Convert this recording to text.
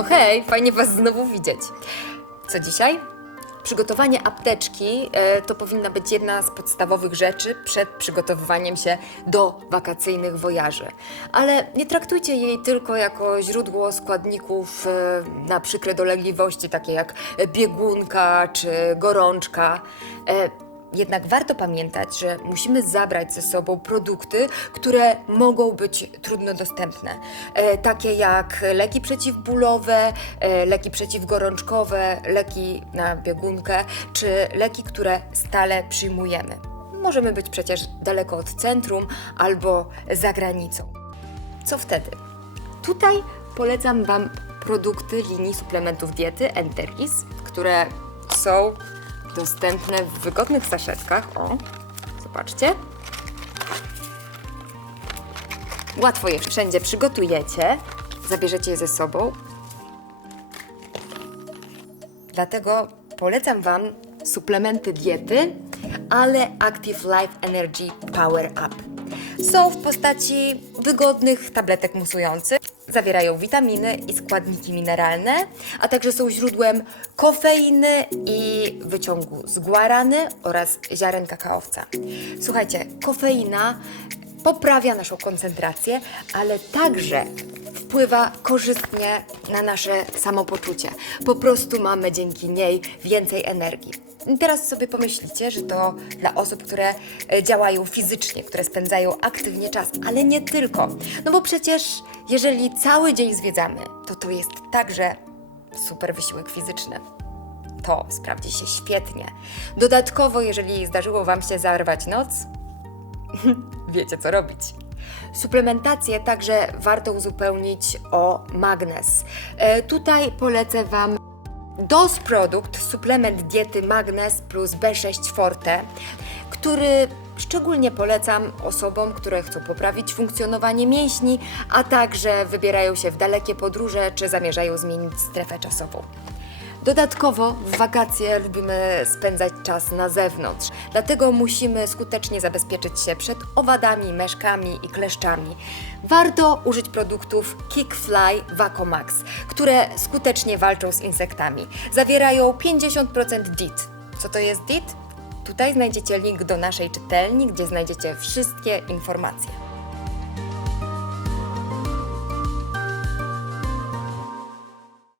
No hej, fajnie Was znowu widzieć. Co dzisiaj? Przygotowanie apteczki e, to powinna być jedna z podstawowych rzeczy przed przygotowywaniem się do wakacyjnych wojaży. Ale nie traktujcie jej tylko jako źródło składników e, na przykre dolegliwości, takie jak biegunka czy gorączka. Jednak warto pamiętać, że musimy zabrać ze sobą produkty, które mogą być trudno dostępne, e, takie jak leki przeciwbólowe, e, leki przeciwgorączkowe, leki na biegunkę, czy leki, które stale przyjmujemy. Możemy być przecież daleko od centrum albo za granicą. Co wtedy? Tutaj polecam Wam produkty linii suplementów diety Enteris, które są dostępne w wygodnych saszetkach. O, zobaczcie. Łatwo je wszędzie przygotujecie, zabierzecie je ze sobą. Dlatego polecam Wam suplementy diety, ale Active Life Energy Power Up. Są w postaci wygodnych tabletek musujących. Zawierają witaminy i składniki mineralne, a także są źródłem kofeiny i wyciągu z guarany oraz ziaren kakaowca. Słuchajcie, kofeina poprawia naszą koncentrację, ale także wpływa korzystnie na nasze samopoczucie. Po prostu mamy dzięki niej więcej energii. Teraz sobie pomyślicie, że to dla osób, które e, działają fizycznie, które spędzają aktywnie czas, ale nie tylko. No bo przecież jeżeli cały dzień zwiedzamy, to to jest także super wysiłek fizyczny. To sprawdzi się świetnie. Dodatkowo, jeżeli zdarzyło Wam się zarwać noc, wiecie co robić. Suplementację także warto uzupełnić o magnez. E, tutaj polecę Wam DOS produkt, suplement diety magnez plus B6 Forte, który szczególnie polecam osobom, które chcą poprawić funkcjonowanie mięśni, a także wybierają się w dalekie podróże czy zamierzają zmienić strefę czasową. Dodatkowo w wakacje lubimy spędzać czas na zewnątrz, dlatego musimy skutecznie zabezpieczyć się przed owadami, meszkami i kleszczami. Warto użyć produktów Kickfly Vacomax, które skutecznie walczą z insektami. Zawierają 50% DIT. Co to jest DIT? Tutaj znajdziecie link do naszej czytelni, gdzie znajdziecie wszystkie informacje.